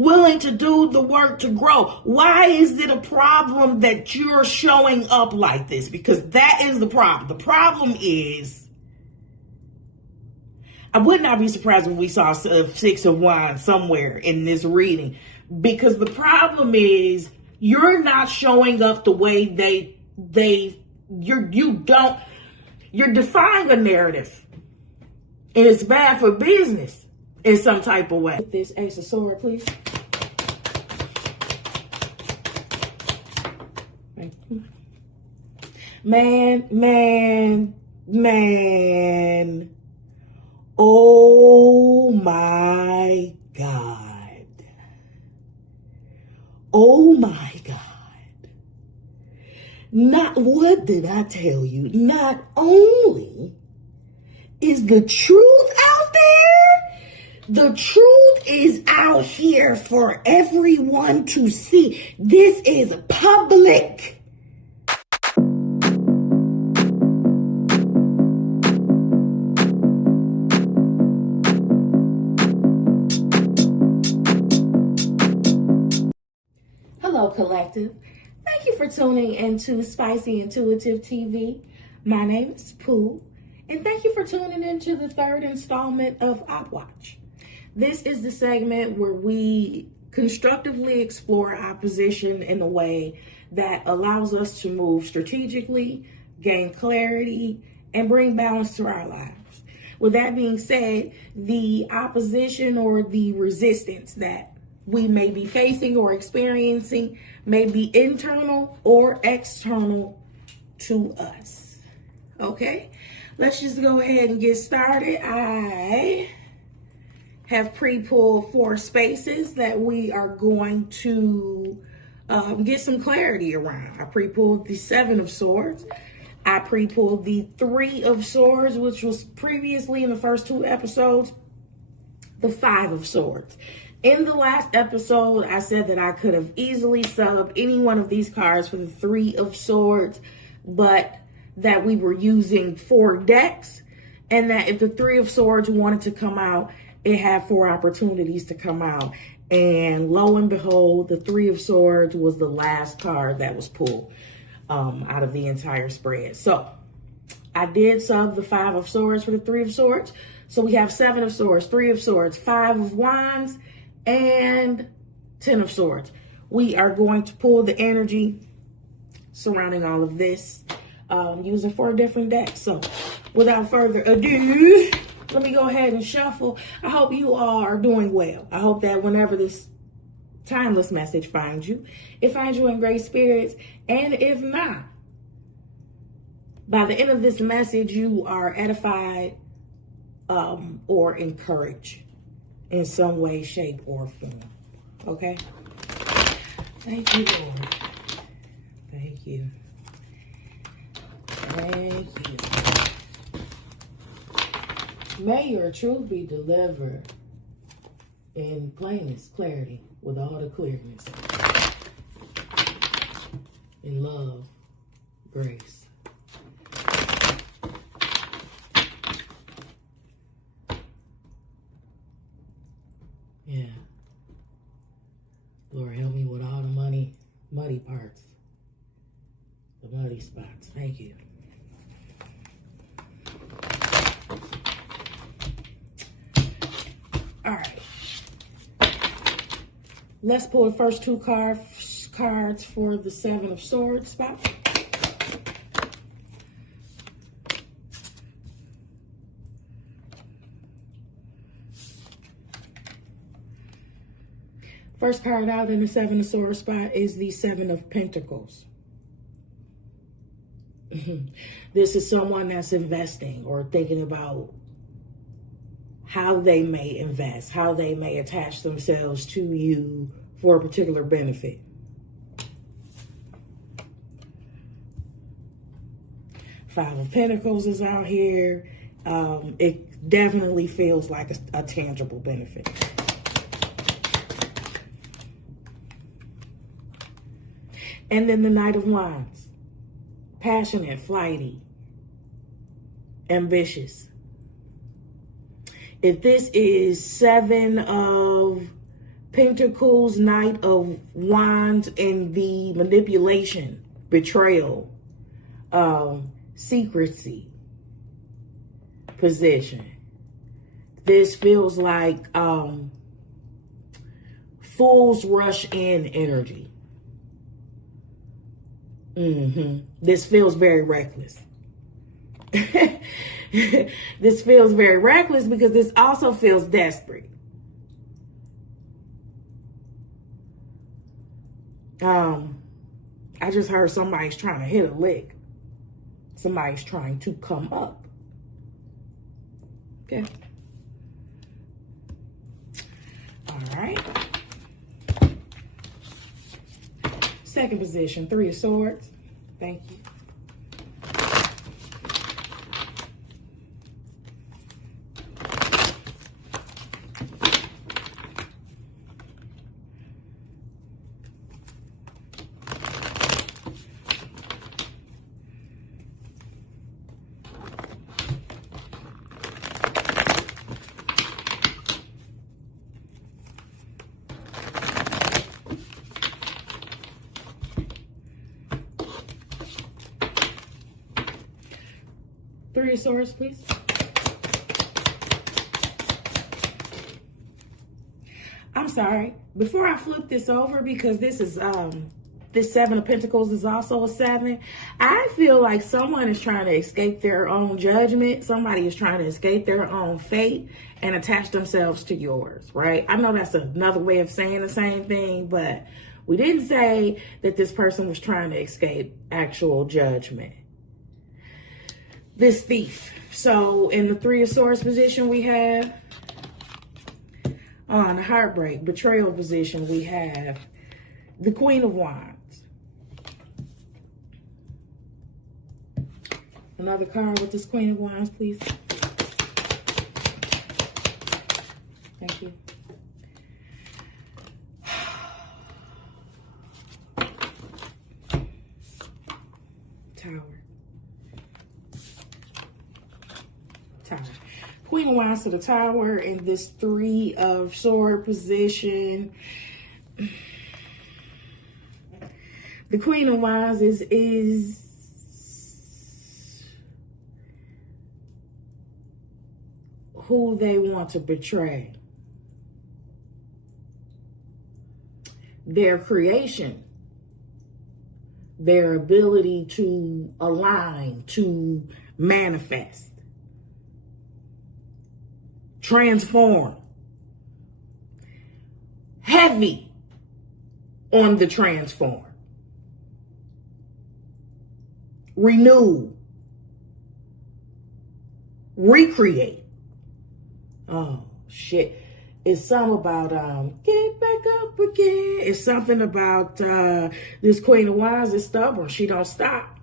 willing to do the work to grow. Why is it a problem that you're showing up like this? Because that is the problem. The problem is, I would not be surprised if we saw a 6 of Wands somewhere in this reading, because the problem is you're not showing up the way you're defying a narrative, and it's bad for business in some type of way. This Ace of Swords, please. Man. Oh my God. Oh my God. What did I tell you? Not only is the truth out there, the truth is out here for everyone to see. This is public. Hello, collective. Thank you for tuning into Spicy Intuitive TV. My name is Pooh, and thank you for tuning into the third installment of Op Watch. This is the segment where we constructively explore opposition in a way that allows us to move strategically, gain clarity, and bring balance to our lives. With that being said, the opposition or the resistance that we may be facing or experiencing may be internal or external to us. Okay, let's just go ahead and get started. I have pre-pulled 4 spaces that we are going to get some clarity around. I pre-pulled the 7 of Swords. I pre-pulled the 3 of Swords, which was previously in the first 2 episodes, the 5 of Swords. In the last episode, I said that I could have easily subbed any one of these cards for the 3 of Swords, but that we were using 4 decks, and that if the 3 of Swords wanted to come out, it had 4 opportunities to come out. And lo and behold, the 3 of Swords was the last card that was pulled out of the entire spread. So I did sub the 5 of Swords for the 3 of Swords. So we have 7 of Swords, 3 of Swords, 5 of Wands, and 10 of Swords. We are going to pull the energy surrounding all of this using 4 different decks. So without further ado, let me go ahead and shuffle. I hope you all are doing well. I hope that whenever this timeless message finds you, it finds you in great spirits. And if not, by the end of this message, you are edified or encouraged in some way, shape, or form. Okay? Thank you, Lord. Thank you. Thank you. May your truth be delivered in plainness, clarity, with all the clearness. In love, grace. Yeah. Lord, help me with all the muddy parts, the muddy spots. Thank you. All right. Let's pull the first 2 cards for the 7 of Swords spot. First card out in the 7 of Swords spot is the 7 of Pentacles. This is someone that's investing or thinking about how they may invest, how they may attach themselves to you for a particular benefit. Five of Pentacles is out here. It definitely feels like a tangible benefit. And then the Knight of Wands. Passionate, flighty, ambitious. If this is 7 of Pentacles, Knight of Wands, and the manipulation, betrayal, secrecy position. This feels like fool's rush in energy. This feels very reckless. This feels very reckless because this also feels desperate. I just heard somebody's trying to hit a lick. Somebody's trying to come up. Okay. All right. Second position, Three of Swords. Thank you. Three of Swords, please. I'm sorry. Before I flip this over, because this is this Seven of Pentacles is also a 7. I feel like someone is trying to escape their own judgment. Somebody is trying to escape their own fate and attach themselves to yours, right? I know that's another way of saying the same thing, but we didn't say that this person was trying to escape actual judgment. This thief. So in the Three of Swords position, we have on the heartbreak, betrayal position, we have the Queen of Wands. Another card with this Queen of Wands, please. Thank you. Tower. Queen of Wands to the Tower in this Three of Swords position. The Queen of Wands is who they want to betray. Their creation, their ability to align, to manifest. Transform. Heavy on the transform. Renew. Recreate. Oh, shit. It's something about get back up again. It's something about this Queen of Wands is stubborn. She don't stop.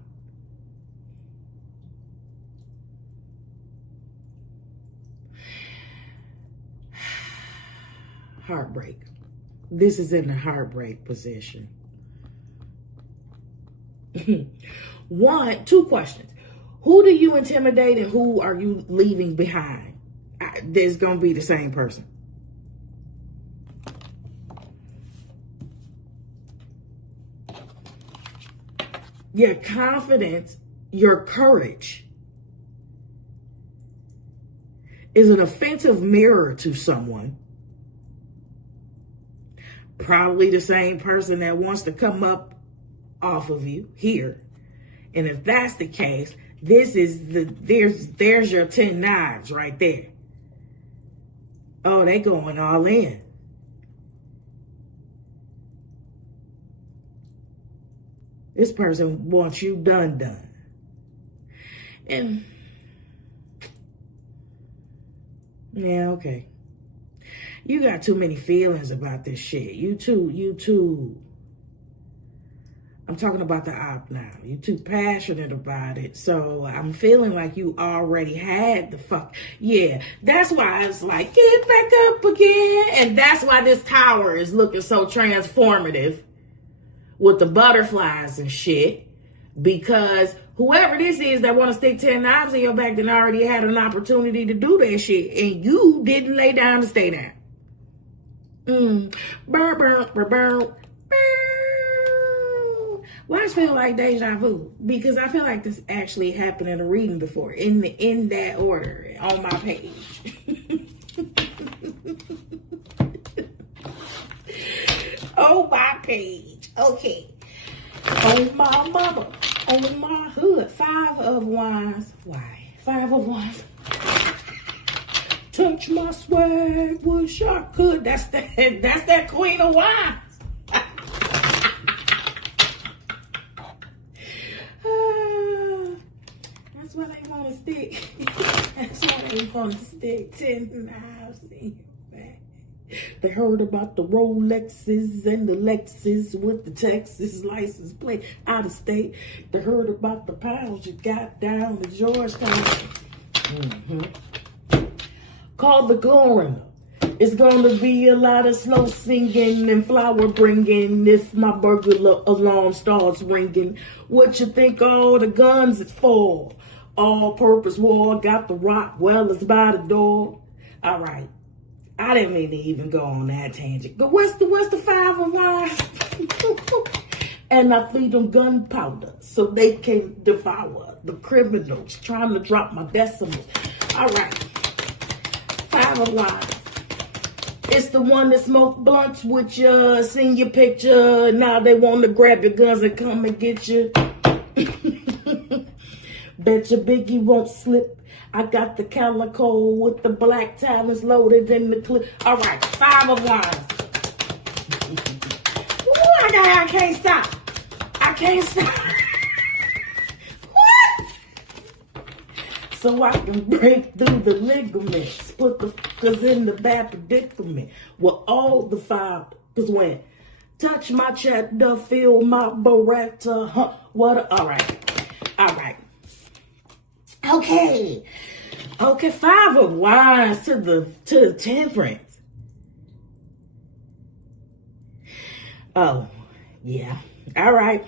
Heartbreak. This is in the heartbreak position. Two questions. Who do you intimidate and who are you leaving behind? There's going to be the same person. Your confidence, your courage is an offensive mirror to someone. Probably the same person that wants to come up off of you here. And if that's the case, this is there's your 10 knives right there. Oh, they going all in. This person wants you done. And yeah, okay. You got too many feelings about this shit. You too. I'm talking about the op now. You too passionate about it. So I'm feeling like you already had the fuck. Yeah, that's why it's like, get back up again. And that's why this tower is looking so transformative with the butterflies and shit. Because whoever this is that want to stick 10 knives in your back then already had an opportunity to do that shit. And you didn't lay down to stay down. Burr, burr, burr, burr, burr. Why does it feel like deja vu? Because I feel like this actually happened in a reading before, in that order on my page. On my page. Okay. On my mama. On my hood. 5 of Wands. Why? 5 of Wands. Touch my swag, wish I could. That's that Queen of Wands. That's why they want to stick. That's why they want to stick 10 knives in your back. They heard about the Rolexes and the Lexus with the Texas license plate out of state. They heard about the pounds you got down to Georgetown. Call the coroner. It's gonna be a lot of slow singing and flower bringing if my burglar alarm starts ringing. What you think all the guns is for? All-purpose war, got the Rottweilers by the door. All right, I didn't mean to even go on that tangent. But what's the 5 of Wands? And I feed them gunpowder so they can devour the criminals trying to drop my decimals. All right. 5 of Wands. It's the one that smoked blunts with you, seen your picture. Now they want to grab your guns and come and get you. Bet your Biggie won't slip. I got the calico with the black talons loaded in the clip. All right, 5 of Wands. Ooh, I can't stop. I can't stop. So I can break through the ligaments, put the fuckers in the bad predicament with all the 5. Cause when touch my cheddar, feel my Beretta, all right. Okay, 5 of Wands to the Temperance. Oh, yeah, all right.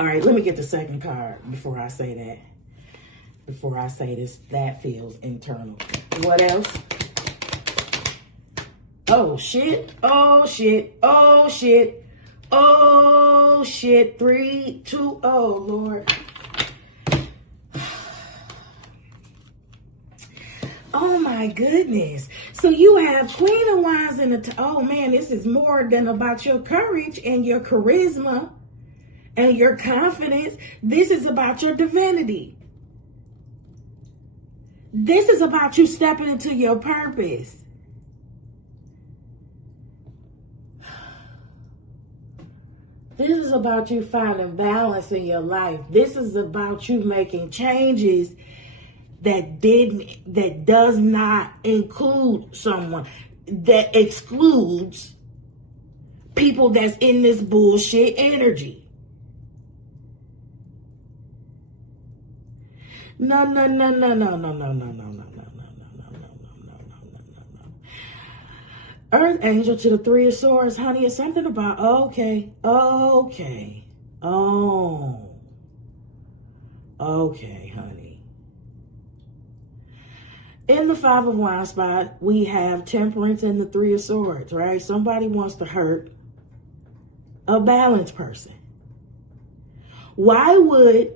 All right, let me get the second card before I say that. Before I say this, that feels internal. What else? Oh, shit. Oh, shit. Oh, shit. Oh, shit. 3, 2, oh, Lord. Oh, my goodness. So you have Queen of Wands in the... Oh, man, this is more than about your courage and your charisma and your confidence. This is about your divinity. This is about you stepping into your purpose. This is about you finding balance in your life. This is about you making changes that does not include someone, that excludes people that's in this bullshit energy. No. Earth angel to the 3 of swords, honey, it's something about, okay. Okay, honey. In the 5 of Wands spot, we have Temperance and the 3 of swords, right? Somebody wants to hurt a balanced person. Why would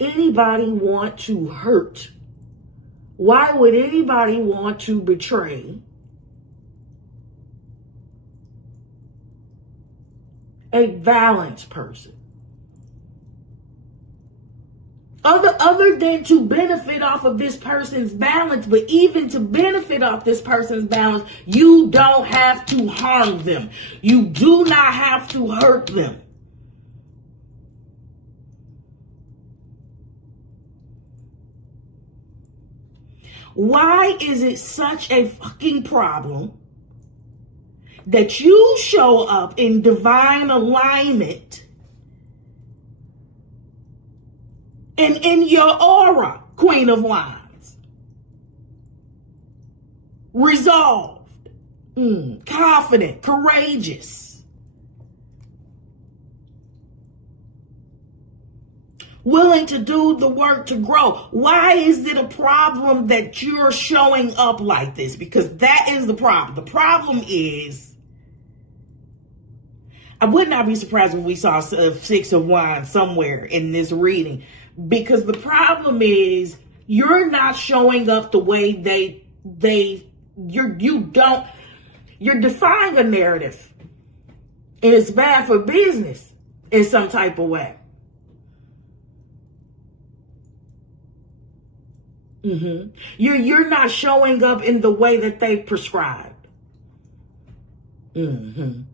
anybody want to hurt? Why would anybody want to betray a balanced person? Other than to benefit off of this person's balance, but even to benefit off this person's balance, you don't have to harm them. You do not have to hurt them. Why is it such a fucking problem that you show up in divine alignment and in your aura, Queen of Wands? Resolved, confident, courageous. willing to do the work to grow. Why is it a problem that you're showing up like this? Because that is the problem. The problem is, I would not be surprised if we saw a 6 of Wands somewhere in this reading, because the problem is you're not showing up the way you're defying a narrative, and it's bad for business in some type of way. You're not showing up in the way that they prescribed. And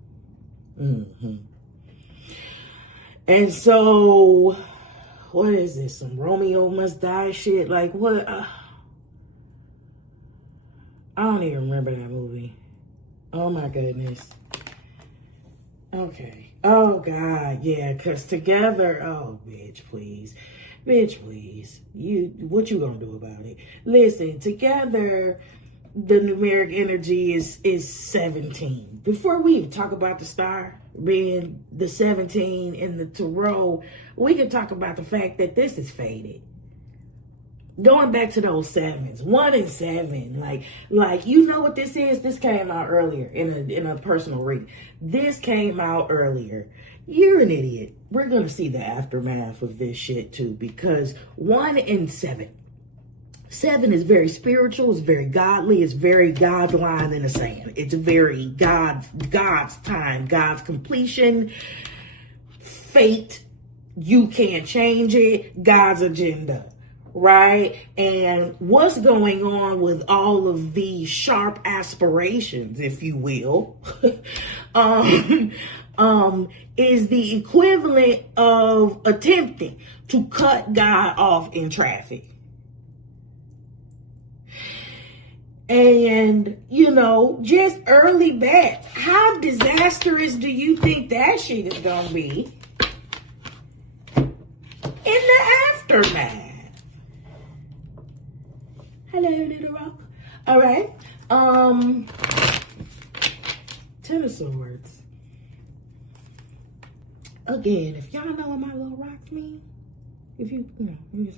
so, what is this? Some Romeo Must Die shit? Like what? I don't even remember that movie. Oh my goodness. Okay. Oh God, yeah. Cause together. Oh, bitch, please. Bitch, please. What you gonna do about it? Listen, together, the numeric energy is 17. Before we even talk about the star being the 17 in the tarot, we can talk about the fact that this is faded. Going back to those 7s, 1 and 7, like you know what this is? This came out earlier in a personal reading. This came out earlier. You're an idiot. We're going to see the aftermath of this shit too, because 1 and 7. 7 is very spiritual, it's very godly, it's very God line in the sand. It's very God's time, God's completion, fate. You can't change it, God's agenda, right? And what's going on with all of these sharp aspirations, if you will, is the equivalent of attempting to cut God off in traffic. And, you know, just early bet, how disastrous do you think that shit is going to be in the aftermath? Hello, little rock. All right. 10 of Swords. Again, if y'all know what my little rocks mean, if you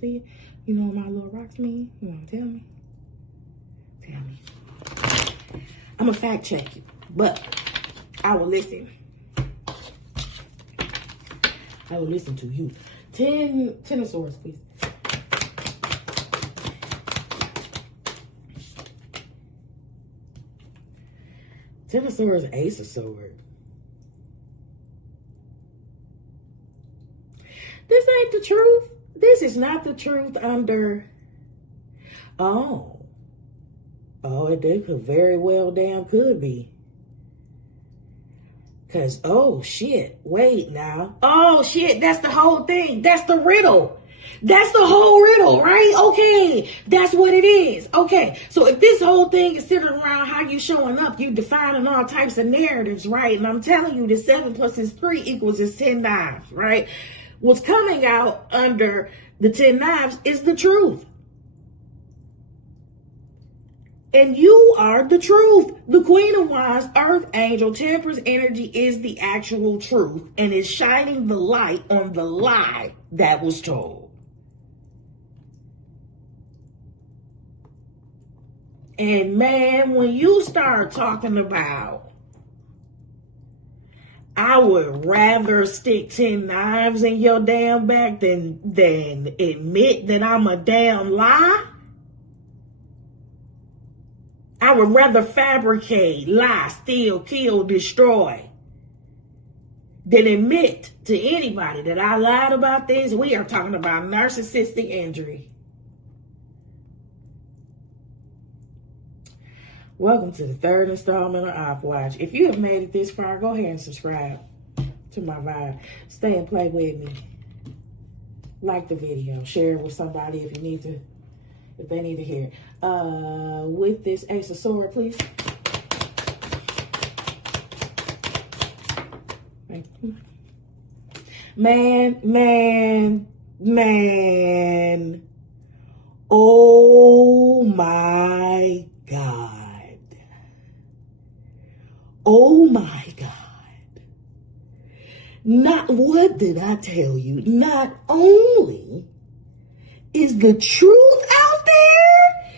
see it, you know what my little rocks mean, you want to tell me? Tell me. I'm going to fact check you, but I will listen. I will listen to you. 10 of Swords, please. Ten of Swords, Ace of Swords. This ain't the truth. This is not the truth under... Oh, it could very well damn could be. Because, oh, shit. Wait now. Oh, shit. That's the whole thing. That's the riddle. That's the whole riddle, right? Okay. That's what it is. Okay. So if this whole thing is centered around how you showing up, you defining all types of narratives, right? And I'm telling you, the 7 plus this 3 equals this 10 knives, right? What's coming out under the 10 knives is the truth. And you are the truth. The Queen of Wands, Earth Angel, Temperance energy is the actual truth and is shining the light on the lie that was told. And man, when you start talking about, I would rather stick 10 knives in your damn back than admit that I'm a damn lie. I would rather fabricate, lie, steal, kill, destroy than admit to anybody that I lied about this. We are talking about narcissistic injury. Welcome to the 3rd installment of Op Watch. If you have made it this far, go ahead and subscribe to my vibe. Stay and play with me. Like the video. Share it with somebody if they need to hear it. With this Ace of Swords, please. Man. Oh my God. Oh my God. Not, what did I tell you? Not only is the truth out there,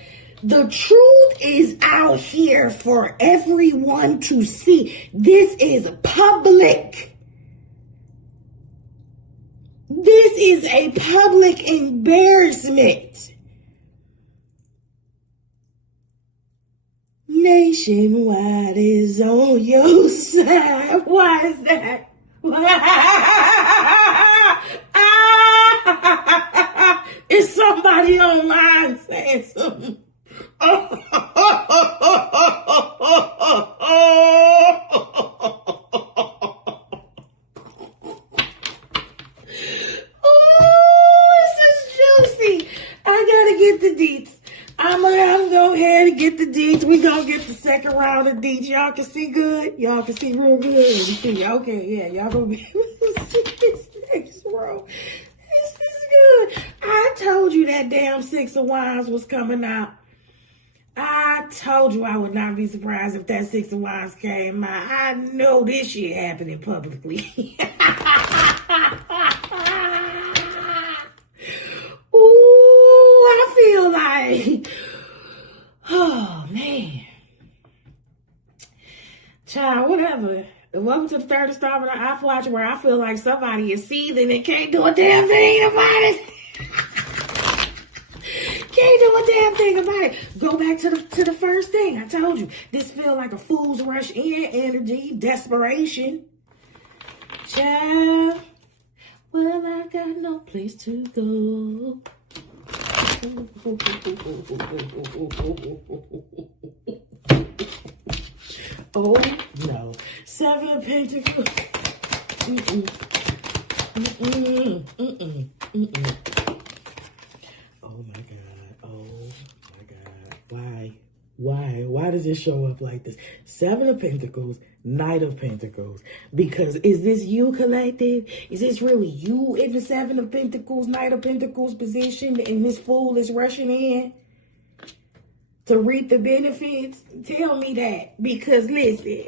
the truth is out here for everyone to see. This is public. This is a public embarrassment. Nationwide is on your side. Why is that? Is somebody online saying something? I'm gonna go ahead and get the deets. We gonna get the second round of deets. Y'all can see good? Y'all can see real good? You see? Okay, yeah, y'all gonna be able to see this next row. This is good. I told you that damn Six of Wands was coming out. I told you I would not be surprised if that Six of Wands came out. I know this shit happening publicly. I feel like, oh man, child, whatever. Welcome to the third installment of Oppositional, where I feel like somebody is seething and can't do a damn thing about it. Can't do a damn thing about it. Go back to the first thing I told you. This feel like a fool's rush in energy, desperation. Child, well, I got no place to go. Oh no. Seven of Pentacles. Oh my God. Oh my God. Why does it show up like this? Seven of Pentacles, Knight of Pentacles. Because is this you, collective? Is this really you in the Seven of Pentacles, Knight of Pentacles position, and this fool is rushing in to reap the benefits? Tell me that. Because listen,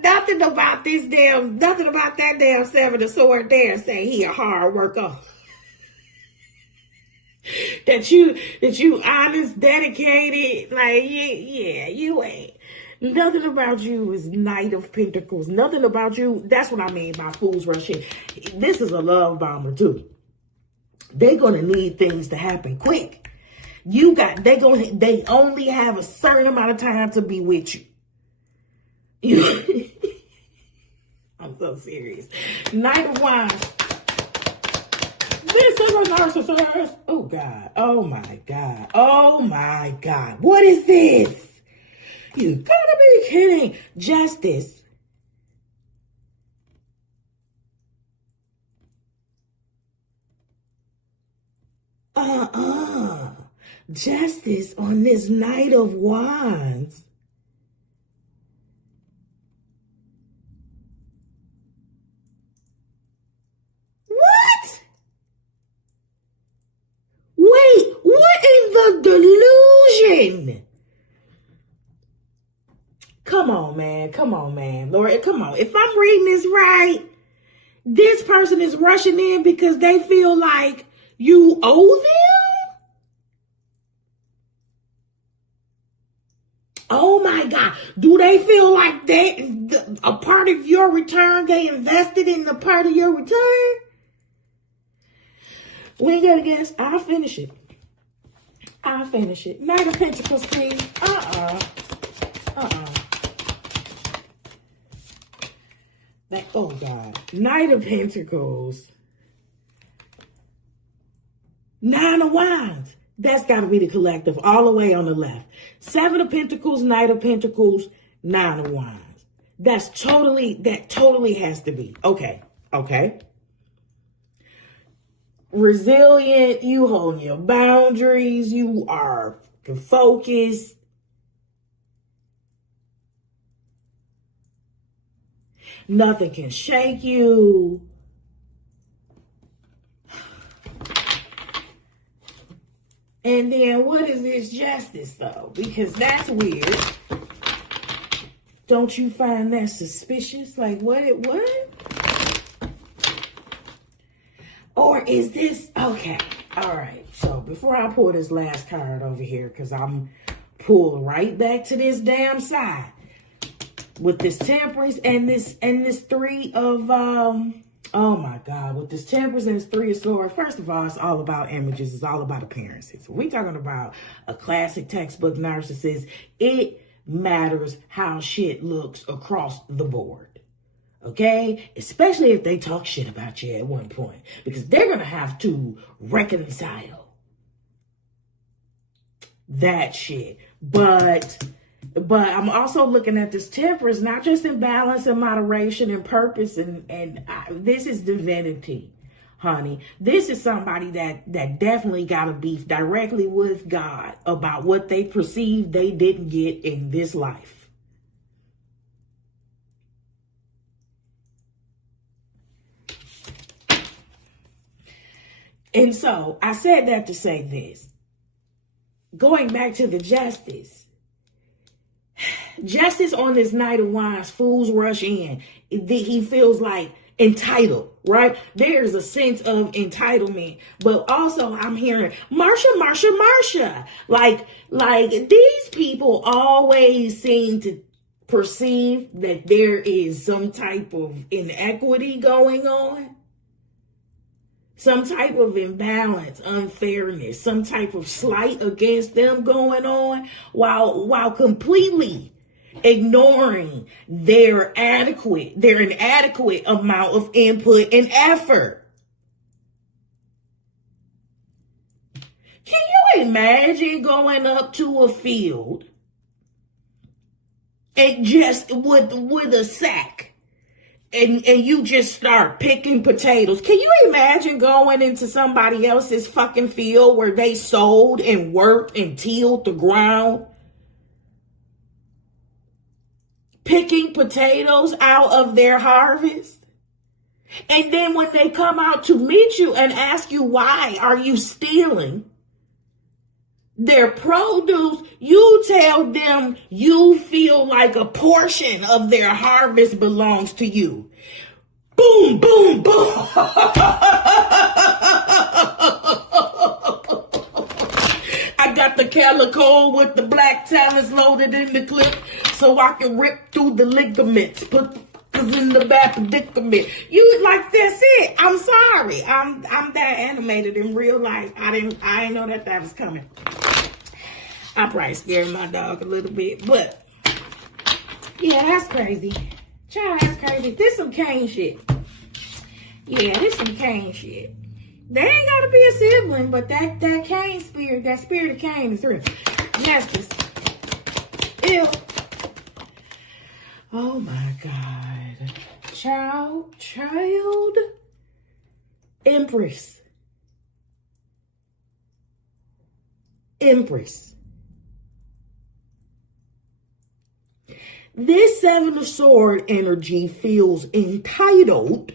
nothing about that damn Seven of Swords there say he a hard worker. that you honest, dedicated, like, yeah, you ain't. Nothing about you is Knight of Pentacles. Nothing about you. That's what I mean by fools rushing. This is a love bomber too. They're gonna need things to happen quick. They only have a certain amount of time to be with you. I'm so serious. Knight of Wands. This is a narcissist. Oh God. Oh my God. Oh my God. What is this? You gotta be kidding. Justice. Justice on this Knight of Wands. What? Wait, what in the delusion? Come on, man. Lord, come on. If I'm reading this right, this person is rushing in because they feel like you owe them? Oh my God. Do they feel like a part of your return, they invested in the part of your return? We ain't got to guess. I'll finish it. Knight of Pentacles, please. Oh God. Knight of Pentacles. Nine of Wands. That's got to be the collective all the way on the left. Seven of Pentacles, Knight of Pentacles, Nine of Wands. That totally has to be. Okay. Resilient. You hold your boundaries. You are focused. Nothing can shake you. And then what is this justice though? Because that's weird. Don't you find that suspicious? Like what? is this? Okay. All right. So before I pull this last card over here, because I'm pulled right back to this damn side with this Temperance and this three of oh my God, with this Temperance and this Three of Swords. First of all, it's all about images. It's all about appearances. We're talking about a classic textbook narcissist. It matters how shit looks across the board. Okay? Especially if they talk shit about you at one point. Because they're going to have to reconcile that shit. But I'm also looking at this Temperance, not just in balance and moderation and purpose. This is divinity, honey. This is somebody that definitely got a beef directly with God about what they perceive they didn't get in this life. And so I said that to say this. Going back to the Justice on this Knight of Wands, fools rush in. He feels like entitled, right? There's a sense of entitlement, but also I'm hearing Marsha. Like these people always seem to perceive that there is some type of inequity going on. Some type of imbalance, unfairness, some type of slight against them going on while completely ignoring their inadequate amount of input and effort. Can you imagine going up to a field and just with a sack and you just start picking potatoes? Can you imagine going into somebody else's fucking field where they sowed and worked and tilled the ground, picking potatoes out of their harvest? And then when they come out to meet you and ask you, why are you stealing their produce, you tell them you feel like a portion of their harvest belongs to you. Boom, boom, boom. I got the calico with the black talons loaded in the clip so I can rip through the ligaments, put in the bad predicament. You like, that's it. I'm sorry. I'm that animated in real life. I didn't know that was coming. I probably scared my dog a little bit, but yeah, that's crazy. Child, that's crazy. This some Cain shit. Yeah, this some Cain shit. They ain't gotta be a sibling, but that Cain spirit, that spirit of Cain is real. Justice. Ew. Oh my God. Child. Empress. This Seven of Swords energy feels entitled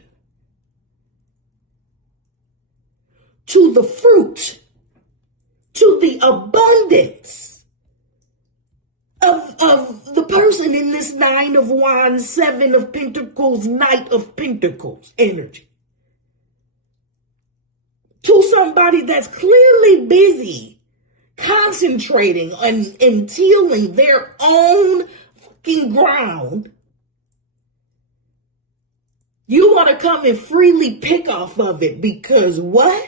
to the fruit, to the abundance of the person in this Nine of Wands, Seven of Pentacles, Knight of Pentacles energy. To somebody that's clearly busy concentrating on tilling their own ground. You want to come and freely pick off of it because what?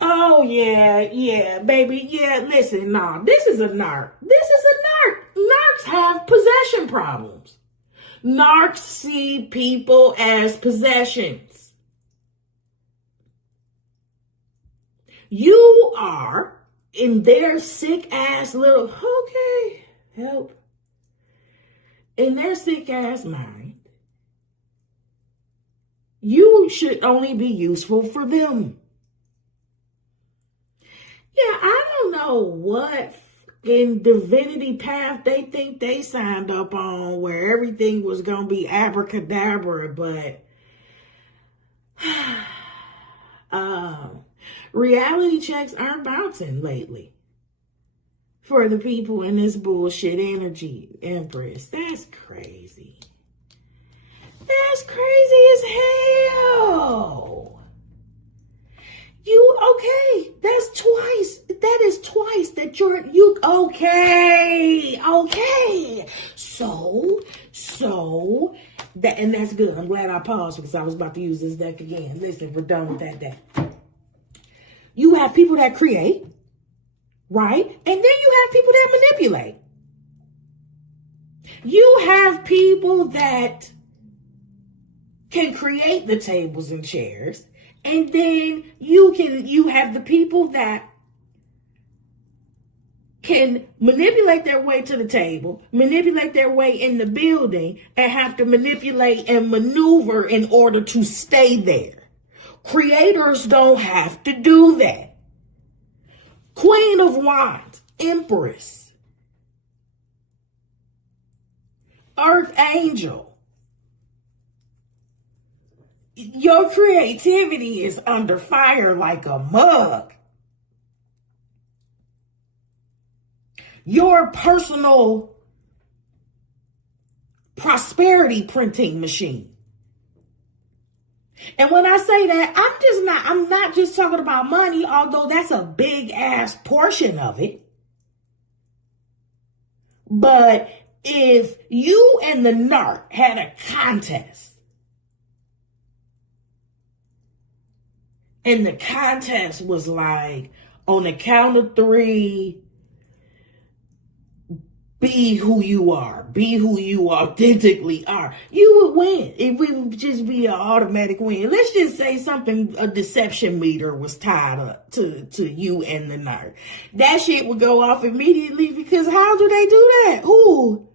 Oh, yeah, baby. Yeah, listen, nah, this is a narc. Narcs have possession problems. Narcs see people as possessions. You are in their sick ass little, okay, help. In their sick ass mind, you should only be useful for them. Yeah, I don't know what in divinity path they think they signed up on where everything was going to be abracadabra, but reality checks aren't bouncing lately for the people in this bullshit energy, Empress. That's crazy. That's crazy as hell. Okay, that's twice. That is twice that okay. So, and that's good. I'm glad I paused because I was about to use this deck again. Listen, we're done with that deck. You have people that create, right? And then you have people that manipulate. You have people that can create the tables and chairs, and then you have the people that can manipulate their way to the table, manipulate their way in the building, and have to manipulate and maneuver in order to stay there. Creators don't have to do that. Queen of Wands, Empress, Earth Angel. Your creativity is under fire like a mug. Your personal prosperity printing machine. And when I say that, I'm not just talking about money, although that's a big ass portion of it. But if you and the narc had a contest, and the contest was like, on the count of 3, be who you are. Be who you authentically are. You would win. It would just be an automatic win. Let's just say a deception meter was tied up to you and the narc. That shit would go off immediately because how do they do that? Who?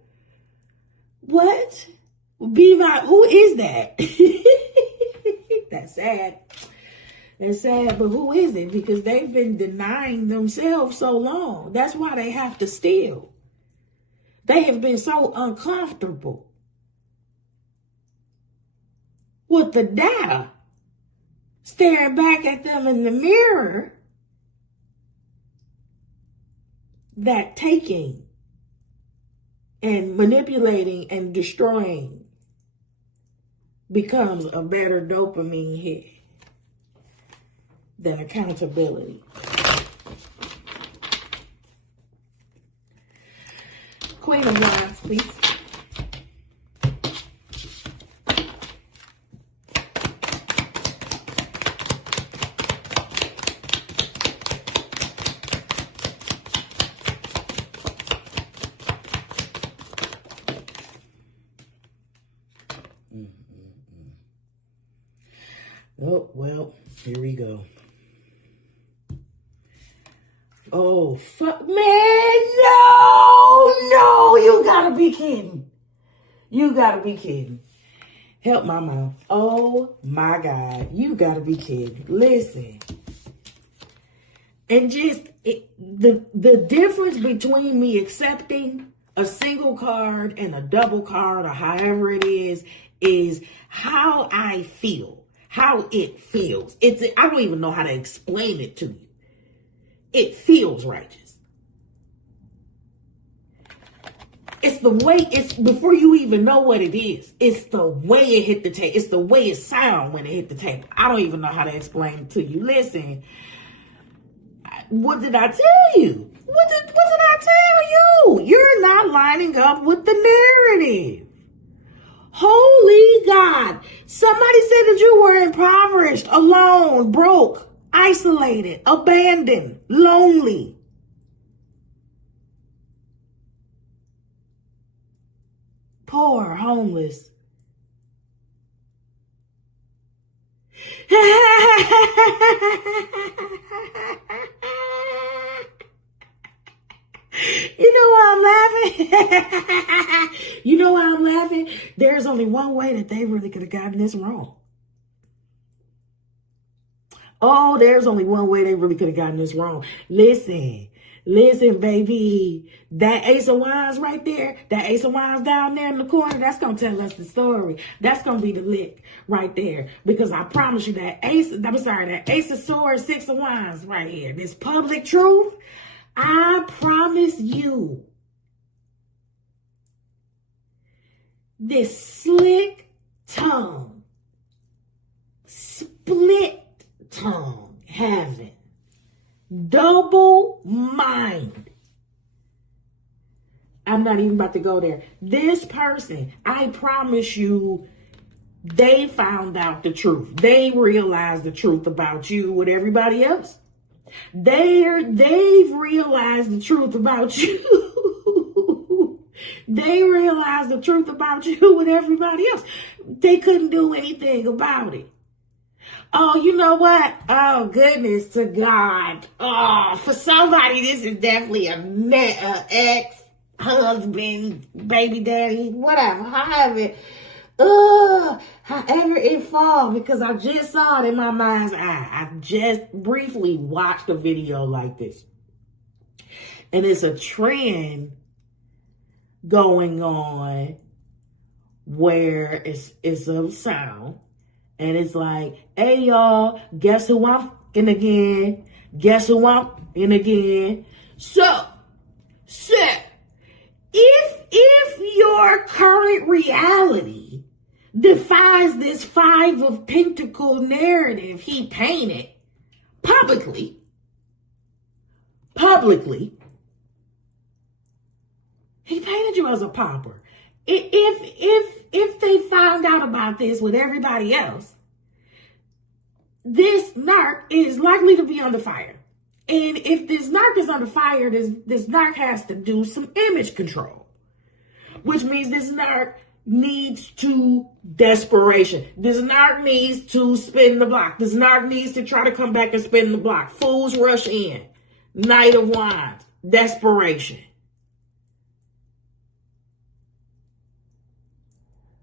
What? Who is that? That's sad. That's sad, but who is it? Because they've been denying themselves so long. That's why they have to steal. They have been so uncomfortable with the data staring back at them in the mirror that taking and manipulating and destroying becomes a better dopamine hit than accountability. Queen of Wands, please. Oh, well, here we go. Oh, fuck, man, no, you gotta be kidding. You gotta be kidding. Help my mouth. Oh, my God, you gotta be kidding. Listen. And just, the difference between me accepting a single card and a double card or however it is how I feel, how it feels. I don't even know how to explain it to you. It feels righteous. It's the way, before you even know what it is. It's the way it hit the table. It's the way it sounds when it hit the table. I don't even know how to explain it to you. Listen, what did I tell you? What did I tell you? You're not lining up with the narrative. Holy God. Somebody said that you were impoverished, alone, broke, isolated, abandoned, lonely. Poor, homeless. You know why I'm laughing? You know why I'm laughing? There's only one way that they really could have gotten this wrong. Oh, there's only one way they really could have gotten this wrong. Listen, baby. That Ace of Wands right there, that Ace of Wands down there in the corner, that's going to tell us the story. That's going to be the lick right there. Because I promise you that that Ace of Swords, Six of Wands right here, this public truth, I promise you, this slick tongue, split tongue having, double mind. I'm not even about to go there. This person, I promise you, they found out the truth. They realized the truth about you with everybody else. They've realized the truth about you. They realized the truth about you with everybody else. They couldn't do anything about it. Oh, you know what? Oh, goodness to God. Oh, for somebody, this is definitely a ex-husband, baby daddy, whatever, however it falls, because I just saw it in my mind's eye. I just briefly watched a video like this. And it's a trend going on where it's a sound. And it's like, hey, y'all, guess who I'm f***ing again? Guess who I'm f***ing again? So, if your current reality defies this 5 of Pentacles narrative he painted publicly, he painted you as a pauper. If they found out about this with everybody else, this narc is likely to be under fire. And if this narc is under fire, this narc has to do some image control, which means this narc needs to desperation. This narc needs to spin the block. This narc needs to try to come back and spin the block. Fools rush in. Knight of Wands. Desperation.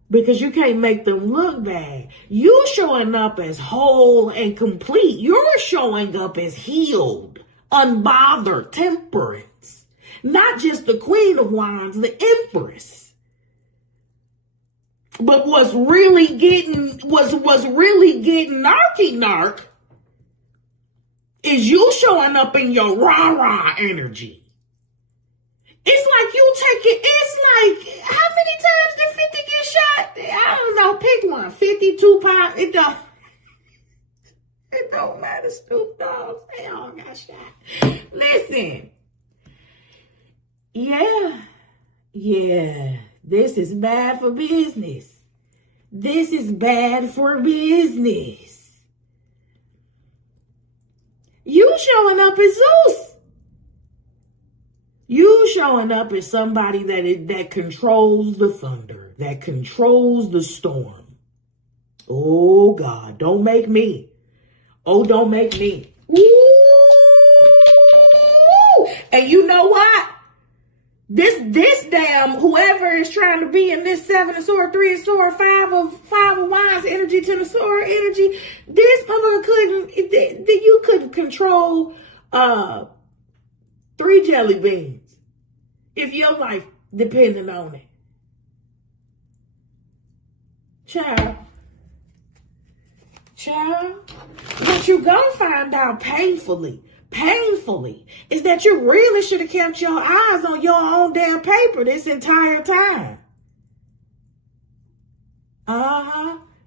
Because you can't make them look bad. You showing up as whole and complete. You're showing up as healed, unbothered, temperance. Not just the Queen of Wands, the Empress. But what's really getting narc is you showing up in your rah-rah energy. It's like you take it, it's like, how many times did 50 get shot? I don't know, pick one. 52 pounds, it don't matter, Snoop Dogg, they all got shot. Listen, yeah, this is bad for business. This is bad for business. You showing up as Zeus. You showing up as somebody that controls the thunder, that controls the storm. Oh, God, don't make me. Oh, don't make me. Ooh. And you know what? This damn, whoever is trying to be in this 7 of Swords, 3 of Swords, 5 of Wands energy, 10 of Swords energy, this motherfucker you couldn't control 3 jelly beans if your life depended on it. Child, what you gonna find out painfully, is that you really should have kept your eyes on your own damn paper this entire time.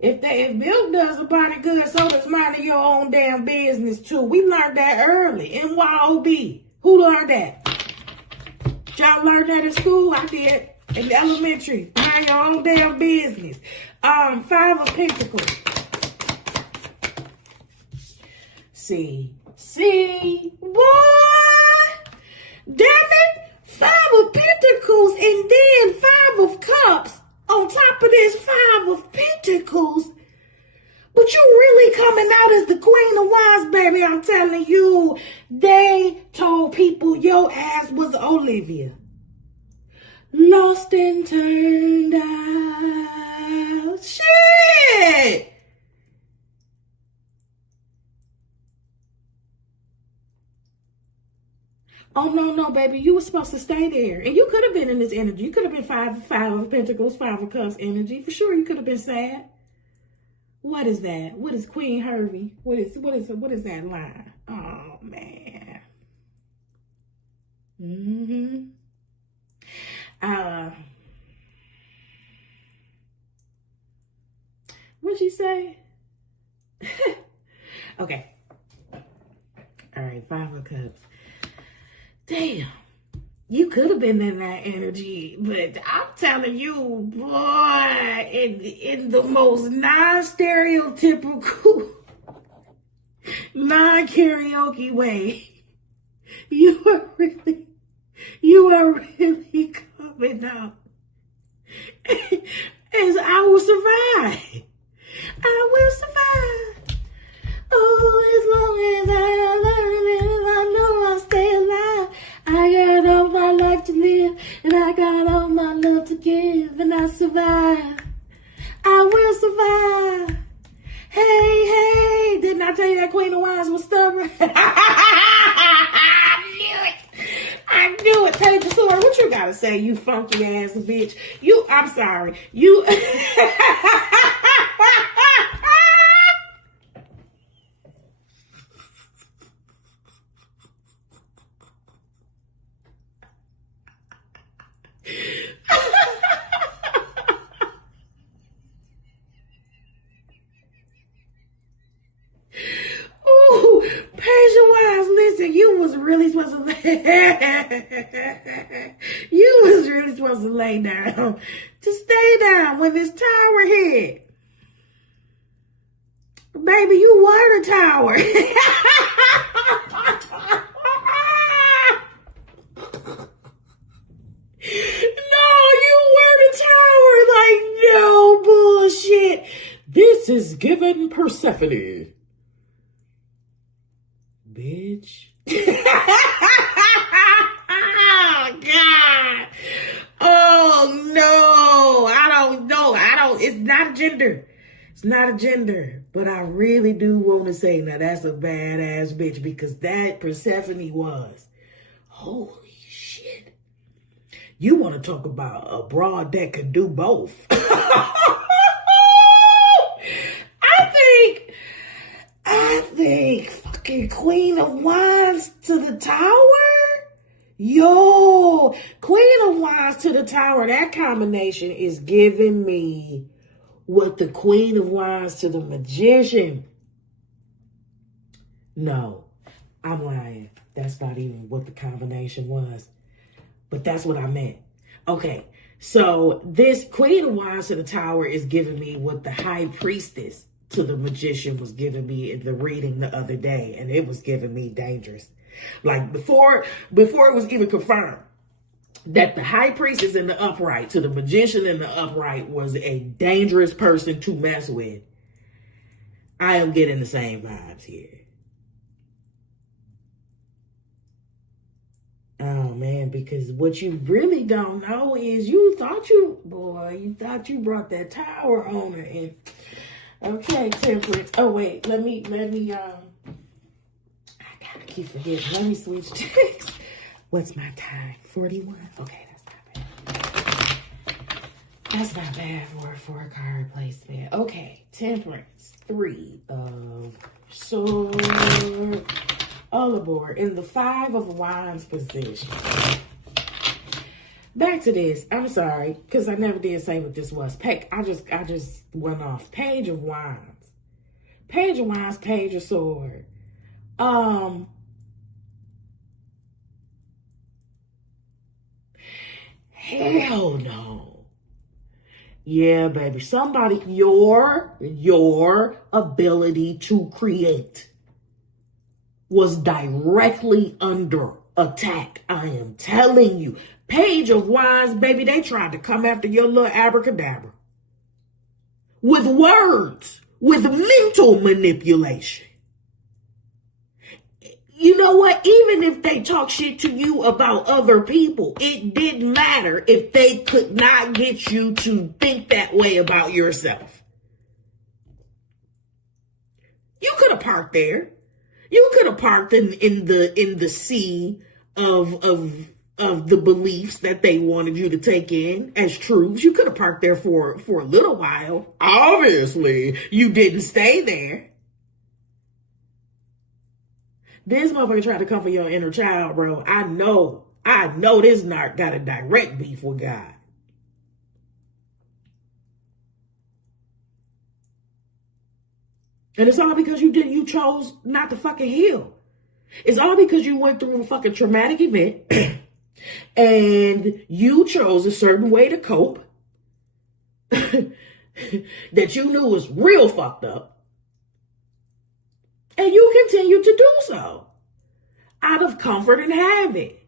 If Bill does about it good, so does minding your own damn business too. We learned that early. NYOB. Who learned that? Y'all learned that in school? I did. In elementary. Mind your own damn business. 5 of Pentacles. See, what? Damn it. 5 of Pentacles and then 5 of Cups on top of this 5 of Pentacles. But you really coming out as the Queen of Wands, baby. I'm telling you. They told people your ass was Olivia. Lost and turned out. Shit. Oh, no, baby. You were supposed to stay there. And you could have been in this energy. You could have been 5 of Pentacles, 5 of Cups energy. For sure, you could have been sad. What is that? What is Queen Hervey? What is that line? Oh, man. say? Okay. All right, 5 of Cups. Damn. You could have been in that energy, but I'm telling you, boy, in the most non-stereotypical, non-karaoke way, you are really coming out. As I will survive. I will survive. Oh, as long as I know I'll stay alive. I got all my life to live, and I got all my love to give, and I survive. I will survive. Hey, hey, didn't I tell you that Queen of Wands was stubborn? I knew it. Page of Swords. What you gotta say, you funky ass bitch? I'm sorry. You. Ooh, Page of Wands, listen, you was really supposed to lay down. To stay down when this tower hit. Baby, you were the tower. No, you were the tower. Like, no bullshit. This is given Persephone. Bitch. Oh, God. Oh, no. I don't know. It's not a gender. It's not a gender. But I really do want to say, now that's a badass bitch, because that Persephone was. Holy shit. You want to talk about a broad that could do both. I think fucking Queen of Wands to the Tower? Yo, Queen of Wands to the Tower, that combination is giving me what the Queen of Wands to the Magician. No, I'm lying. That's not even what the combination was. But that's what I meant. Okay, so this Queen of Wands to the Tower is giving me what the High Priestess to the Magician was giving me in the reading the other day, and it was giving me dangerous. Like before it was even confirmed that the High Priestess in the upright to the Magician in the upright was a dangerous person to mess with. I am getting the same vibes here. Oh man, because what you really don't know is you thought you brought that tower on her in. Okay, Temperance. Oh wait, let me I gotta keep forgetting. Let me switch text. What's my time? 41? Okay, that's not bad. That's not bad for a card placement. Okay, Temperance. 3 of Swords. All aboard in the 5 of Wands position. Back to this. I'm sorry, because I never did say what this was. I just went off. Page of Wands. Page of Wands, Page of Sword. Hell no. Yeah, baby. Somebody, your ability to create was directly under attack. I am telling you. Page of Wands, baby, they tried to come after your little abracadabra. With words. With mental manipulation. You know what? Even if they talk shit to you about other people, it didn't matter if they could not get you to think that way about yourself. You could have parked there. You could have parked in the sea of the beliefs that they wanted you to take in as truths. You could have parked there for a little while. Obviously, you didn't stay there. This motherfucker tried to come for your inner child, bro. I know this narc got a direct beef with God. And it's all because you chose not to fucking heal. It's all because you went through a fucking traumatic event and you chose a certain way to cope that you knew was real fucked up. And you continue to do so out of comfort and habit.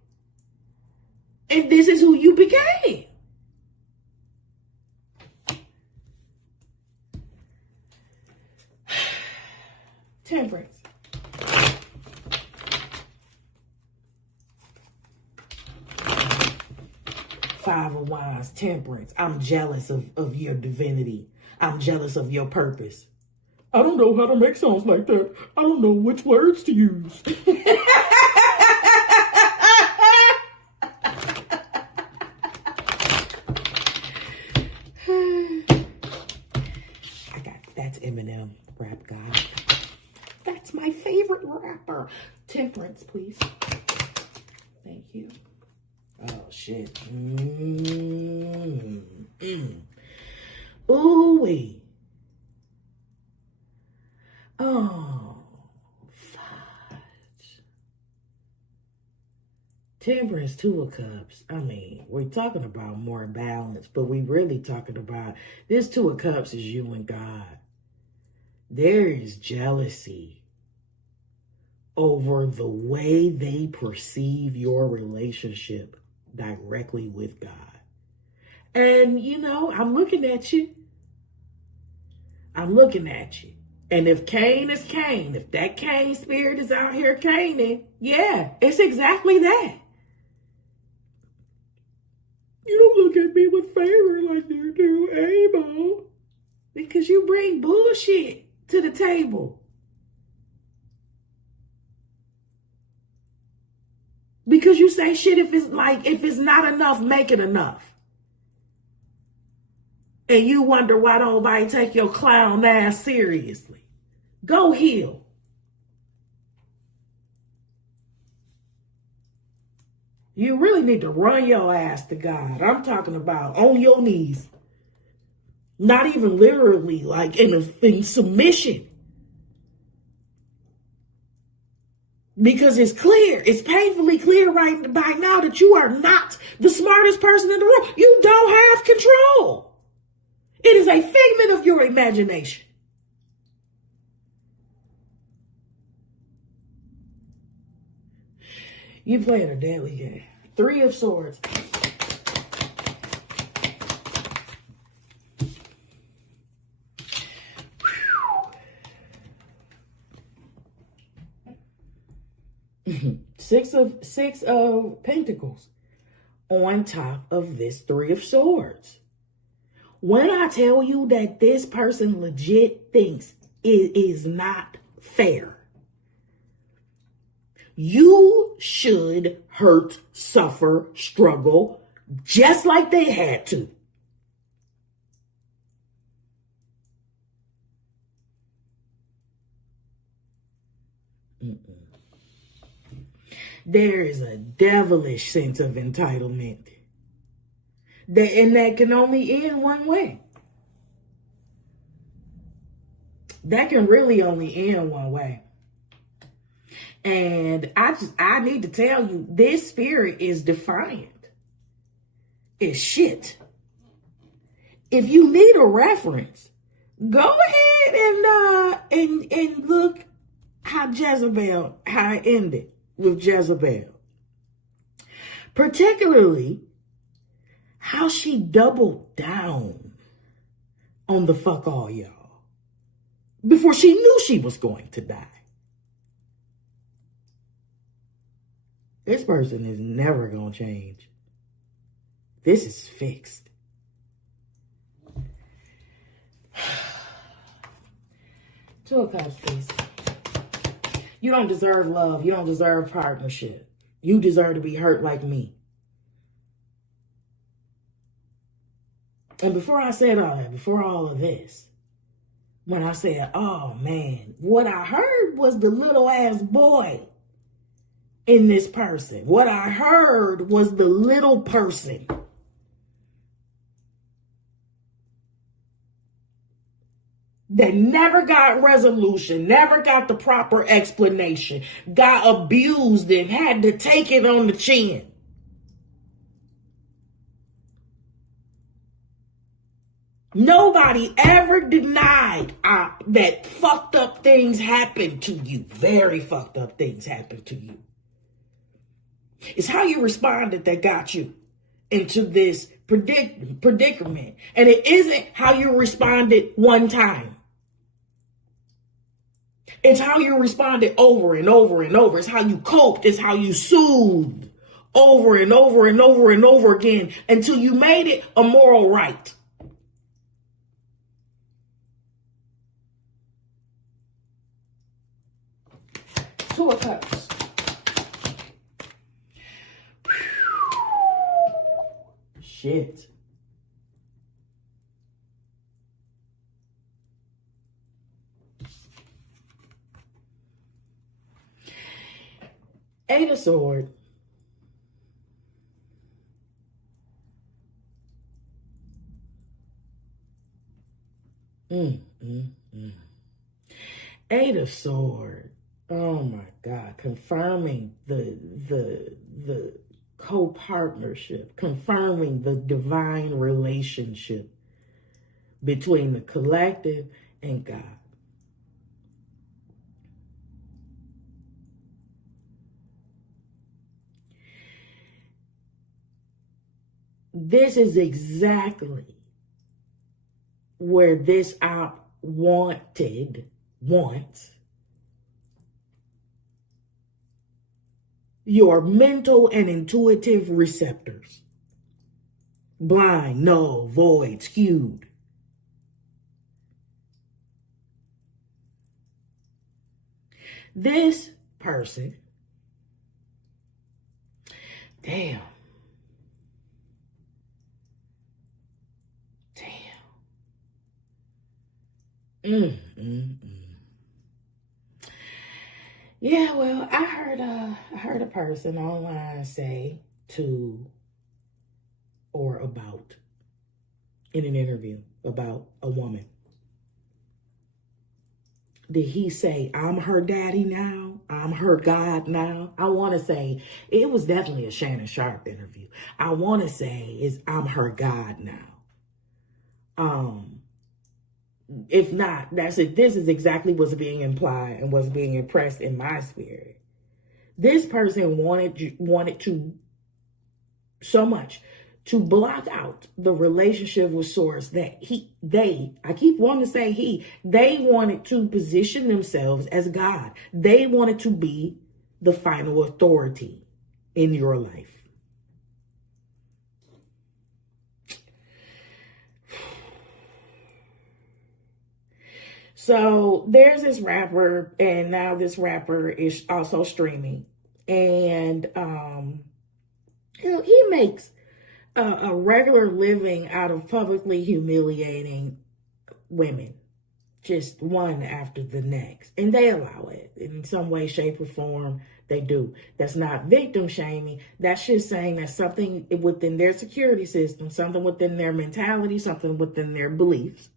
And this is who you became. Temperance. Five of Wands, Temperance. I'm jealous of your divinity. I'm jealous of your purpose. I don't know how to make songs like that. I don't know which words to use. That's Eminem, rap god. That's my favorite rapper. Temperance, please. Thank you. Oh, shit. Ooh-wee. Oh, fudge. Temperance, Two of Cups. I mean, we're talking about more balance, but we really talking about this Two of Cups is you and God. There is jealousy over the way they perceive your relationship directly with God. And, you know, I'm looking at you. I'm looking at you. And if Cain is Cain, if that Cain spirit is out here Caning, yeah, it's exactly that. You don't look at me with favor like you do, Abel. Because you bring bullshit to the table. Because you say shit if it's not enough, make it enough. And you wonder why don't nobody take your clown ass seriously. Go heal. You really need to run your ass to God. I'm talking about on your knees. Not even literally, like in submission. Because it's clear, it's painfully clear right by now that you are not the smartest person in the room. You don't have control. It is a figment of your imagination. You playing a deadly game. Three of Swords. Six of Pentacles on top of this Three of Swords. When I tell you that this person legit thinks it is not fair, you should hurt, suffer, struggle, just like they had to. There is a devilish sense of entitlement. And that can only end one way. That can really only end one way. And I need to tell you, this spirit is defiant. It's shit. If you need a reference, go ahead and look how it ended with Jezebel. Particularly how she doubled down on the fuck all y'all before she knew she was going to die. This person is never going to change. This is fixed. Two of Cups, please. You don't deserve love. You don't deserve partnership. You deserve to be hurt like me. And before I said all that, before all of this, when I said, oh man, what I heard was the little ass boy in this person. What I heard was the little person. that never got resolution, never got the proper explanation, got abused and had to take it on the chin. Nobody ever denied that fucked up things happened to you. Very fucked up things happened to you. It's how you responded that got you into this predicament. And it isn't how you responded one time. It's how you responded over and over and over. It's how you coped. It's how you soothed over and over and over and over again until you made it a moral right. Two of Cups. Shit. Eight of Swords. Eight of Swords. Oh my God. Confirming the co-partnership, confirming the divine relationship between the collective and God. This is exactly where this op wants your mental and intuitive receptors. Blind, null, void, skewed. This person, damn. Yeah, well, I heard a person online say to or about in an interview about a woman. Did he say, I'm her daddy now? I'm her God now? I want to say it was definitely a Shannon Sharp interview. I want to say is I'm her God now. If not, that's it. This is exactly what's being implied and what's being impressed in my spirit. This person wanted to so much to block out the relationship with Source that I keep wanting to say they wanted to position themselves as God. They wanted to be the final authority in your life. So there's this rapper, and now this rapper is also streaming, and he makes a regular living out of publicly humiliating women, just one after the next, and they allow it in some way, shape, or form. They do. That's not victim shaming. That's just saying that something within their security system, something within their mentality, something within their beliefs,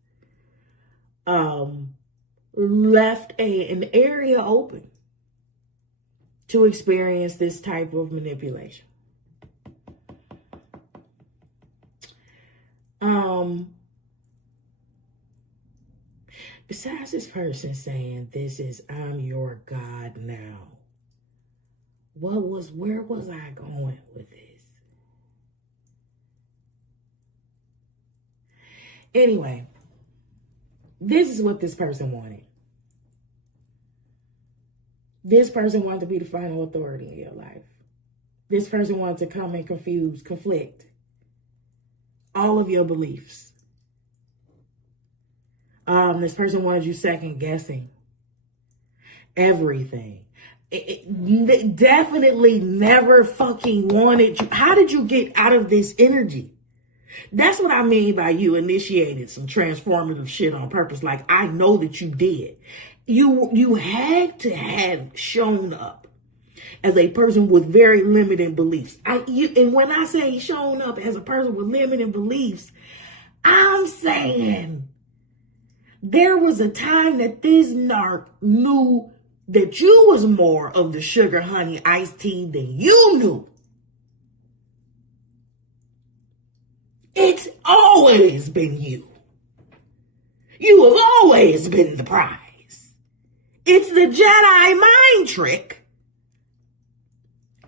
left an area open to experience this type of manipulation. Besides this person saying this is I'm your God now, where was I going with this? Anyway, this is what this person wanted. This person wanted to be the final authority in your life. This person wanted to come and conflict all of your beliefs. This person wanted you second guessing everything. It definitely never fucking wanted you. How did you get out of this energy? That's what I mean by you initiated some transformative shit on purpose. Like, I know that you did. You had to have shown up as a person with very limited beliefs. And when I say shown up as a person with limited beliefs, I'm saying There was a time that this narc knew that you was more of the sugar honey iced tea than you knew. It's always been you. You have always been the prize. It's the Jedi mind trick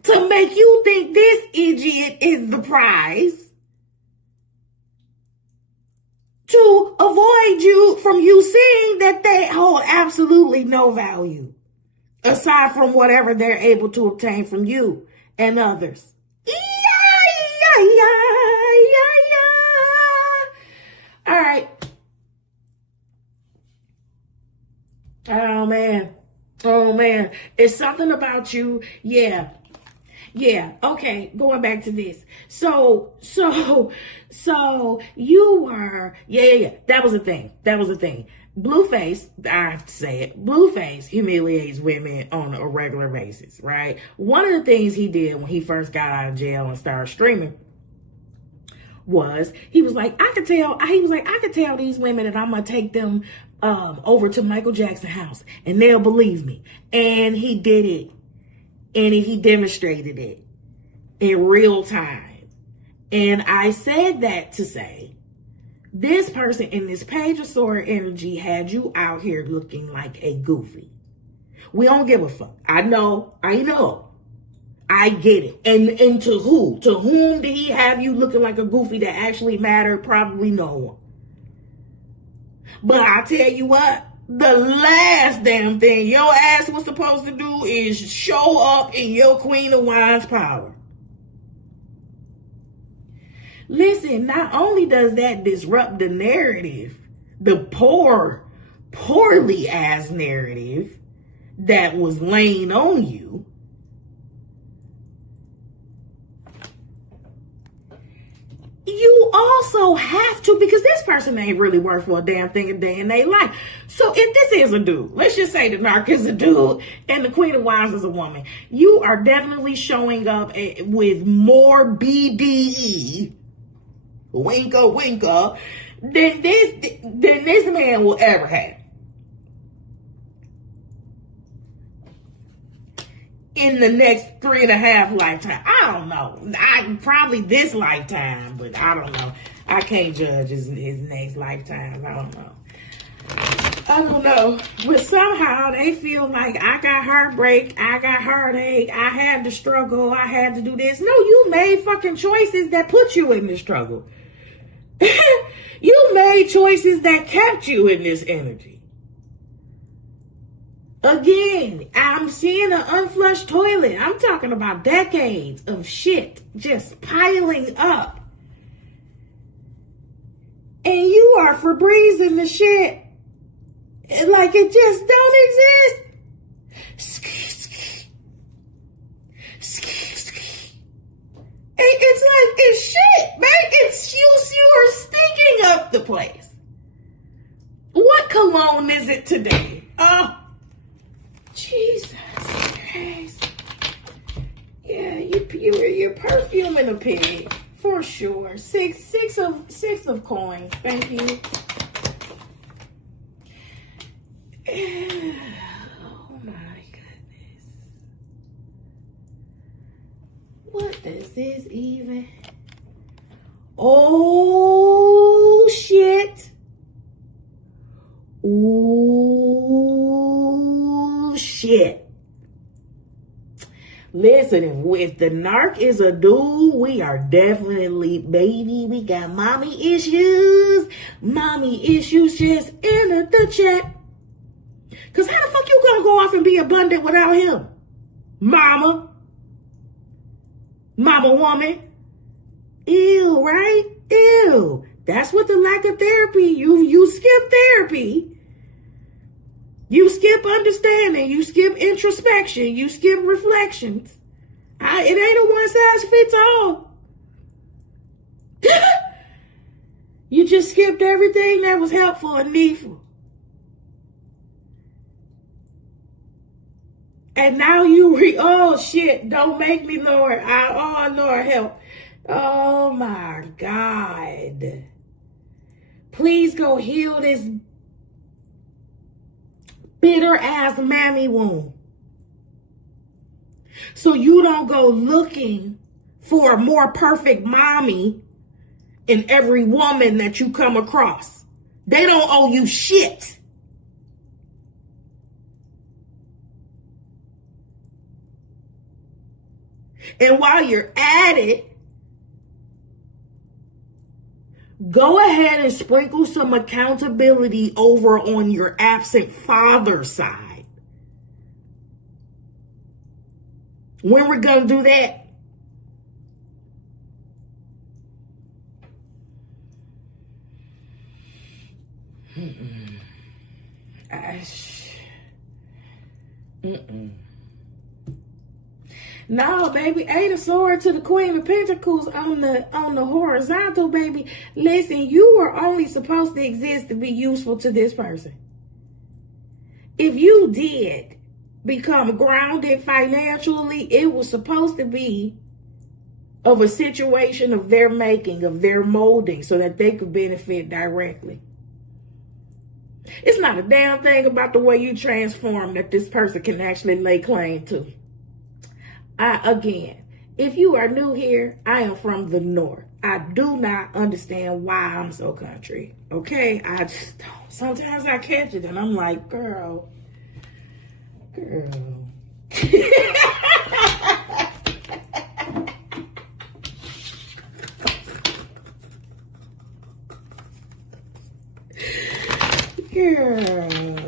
to make you think this idiot is the prize, to avoid you from you seeing that they hold absolutely no value aside from whatever they're able to obtain from you and others. All right. Oh man. It's something about you. Yeah. Okay. Going back to this. So you were, yeah. That was a thing. Blueface, I have to say it, Blueface humiliates women on a regular basis, right? One of the things he did when he first got out of jail and started streaming was he was like, I could tell these women that I'm gonna take them over to Michael Jackson's house and they'll believe me. And he did it. And he demonstrated it in real time. And I said that to say, this person in this Page of Sword energy had you out here looking like a goofy. We don't give a fuck. I know. I get it. And to who? To whom did he have you looking like a goofy that actually mattered? Probably no one. But I tell you what, the last damn thing your ass was supposed to do is show up in your Queen of Wands power. Listen, not only does that disrupt the narrative, the poorly ass narrative that was laying on you, you also have to, because this person ain't really worth for a damn thing a day in their life. So if this is a dude, let's just say the narc is a dude and the Queen of Wands is a woman, you are definitely showing up with more BDE, winker, than this man will ever have. In the next 3.5 lifetimes. I don't know. Probably this lifetime, but I don't know. I can't judge his next lifetime. I don't know. But somehow they feel like I got heartbreak, I got heartache, I had to struggle, I had to do this. No, you made fucking choices that put you in the struggle. You made choices that kept you in this energy. Again, I'm seeing an unflushed toilet. I'm talking about decades of shit just piling up. And you are Febrezing the shit like it just don't exist. It's like, it's shit, man. It's you are stinking up the place. What cologne is it today? Oh, Jesus Christ. Yeah, you're perfuming a pig for sure. Six of coins. Thank you. Oh my goodness. What does this even? Oh shit. Ooh shit. Listen, if the narc is a dude, we are definitely, baby, we got mommy issues. Mommy issues, just enter the chat. Because how the fuck you gonna go off and be abundant without him? Mama woman. Ew, right? Ew. That's what the lack of therapy, you skip therapy. You skip understanding. You skip introspection. You skip reflections. It ain't a one size fits all. You just skipped everything that was helpful and needful. And now oh shit, don't make me, Lord. Oh Lord, help. Oh my God. Please go heal this bitter ass mammy wound. So you don't go looking for a more perfect mommy in every woman that you come across. They don't owe you shit. And while you're at it, go ahead and sprinkle some accountability over on your absent father's side. When we're going to do that? No, baby, Eight of Swords to the Queen of Pentacles on the horizontal, baby. Listen, you were only supposed to exist to be useful to this person. If you did become grounded financially, it was supposed to be of a situation of their making, of their molding, so that they could benefit directly. It's not a damn thing about the way you transform that this person can actually lay claim to. Again, if you are new here, I am from the North. I do not understand why I'm so country. Okay? I just don't. Sometimes I catch it and I'm like, girl. Girl.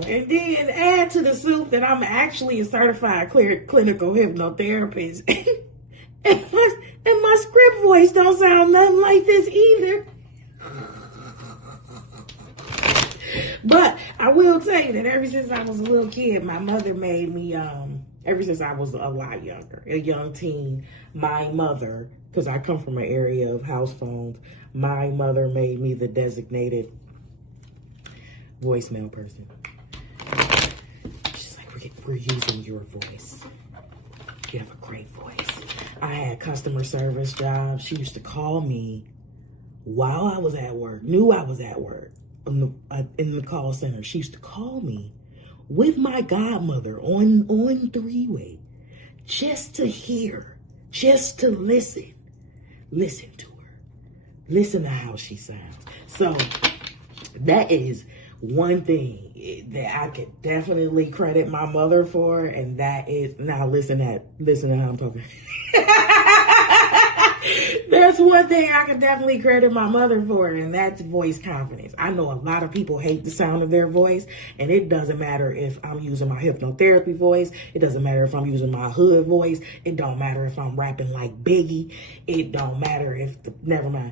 And then add to the soup that I'm actually a certified clinical hypnotherapist. and my script voice don't sound nothing like this either. But I will tell you that ever since I was a little kid, my mother made me, ever since I was a lot younger, a young teen, my mother, because I come from an area of house phones, my mother made me the designated voicemail person. She's like, we're using your voice. You have a great voice. I had customer service jobs. She used to call me while I was at work, knew I was at work in the call center. She used to call me with my godmother on three-way just to hear, just to listen to her, listen to how she sounds. So that is one thing that I could definitely credit my mother for, and that is, now listen to how I'm talking. That's one thing I can definitely credit my mother for, and that's voice confidence. I know a lot of people hate the sound of their voice, and it doesn't matter if I'm using my hypnotherapy voice. It doesn't matter if I'm using my hood voice. It don't matter if I'm rapping like Biggie. It don't matter if, never mind.